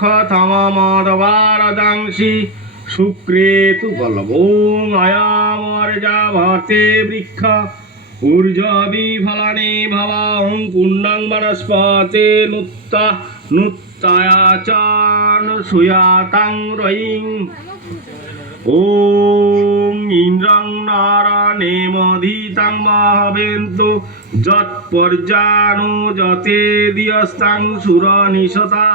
মুখতমমদবারদাংসি শুক্রে তু বলবোং অয়ামর্যাভাতে বৃক্ষ ঊর্জবি ফলানি ভবাং পুণ্যং বনস্পতে নুত্তায়াচানুসূয়াতাং রয়িং ওং ইন্দ্রং নারায়ণেমধিতাং মহাবেন্তু যৎপর্যানুযতে দিয়স্তাং সুরনিশতা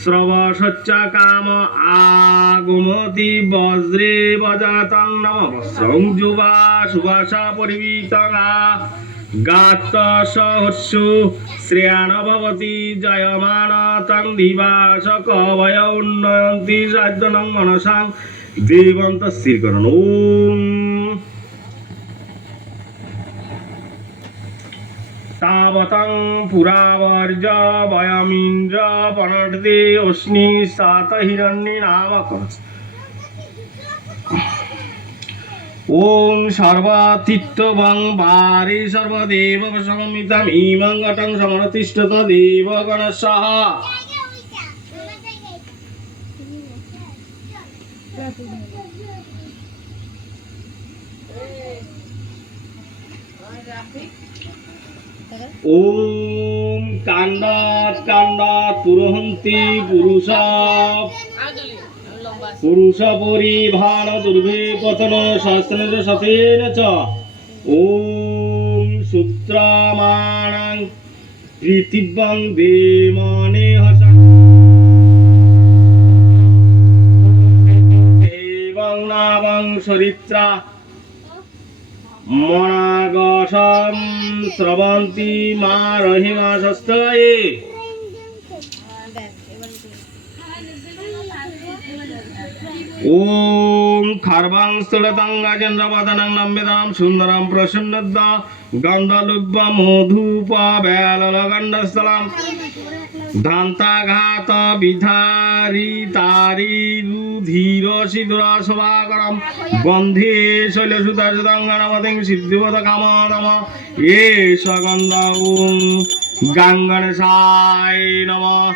শ্রবসচ্চ কাম আগমতি বজ্রে বজাতং নম সংযুবা সুভাষা পরিবীতং গাত সহস্যু শ্রেয়াণ ভবতি জয়মান তং দিবাস কবয় উন্নয়ন্তি সাধ্যনং মনসাং দেবন্ত শ্রীকরণ ওম তাবতং পুরাবর্জ বয়মিন্দ্র পনর্দে অশ্নি সাত হিরণ্যে নামক ওং সর্বতীর্থবং বারে সর্বদেব সমমিতম ইমং ঘটং সমরতিষ্ঠত দেবগণস্যঃ ওম কাণ্ডাৎ কাণ্ডাৎ পুরহন্তি পুরুষ পরিভান দুর্ভে পতন শাস্ত্রেণ সতেন চ ওম সূত্রমাণং পৃথিব্যং দেমনে হসং দেবং নাবং সরিত্রা মনাগসম শ্রবন্তি মা রহিমা সস্তয়ে ওম খার্বাং স্থলতং গাজেন্দ্রবদনং নম্বিতাং সুন্দরং প্রসন্নদ্দ গন্ধলুব্ব মধুপ বেললগণ্ডস্থলং ধান্তাঘাত বিধারি তারি রুধির সিধুর সভাকরম বন্ধে শৈলসুতাসুতং গণপতিং সিদ্ধিপদ কামনম এষ গন্ধ ওং গাঙ্গণেশায় নমঃ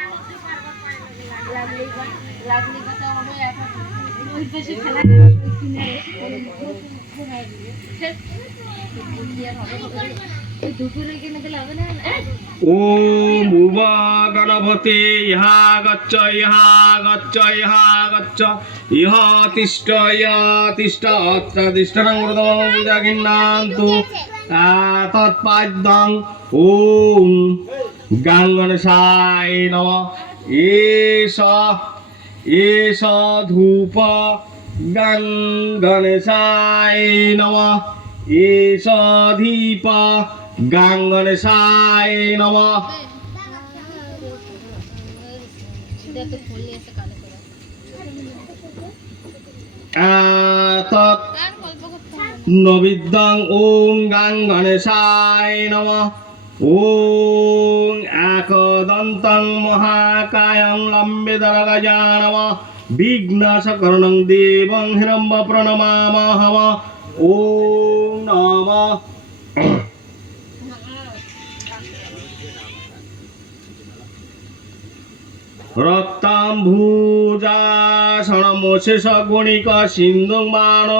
ওম ভুবা গণপতে ইহা গচ্ছ ইহা গচ্ছ ইহা গচ্ছ ইহ তিষ্ঠ অত্র তিষ্ঠং মৃতমং পূজাগিন্নান্তু তৎপাদ্যং ওম গাঙ্গণেশায় নমঃ এষ ধূপ গাঙ্গণেশায় নমঃ এষ দীপ গাঙ্গণেশায় নমঃ নবিদ্যং ওং গাঙ্গণেশায় নমঃ ওং একদন্তং মহাকায়ং লম্বিতরগজাননমঃ বিঘ্নশকর্ণং দেবং হিরম্ব প্রণমামহম ওং নমঃ রক্তাম্ভুজাসনমশেষ গুণিক সিন্ধুং বাণ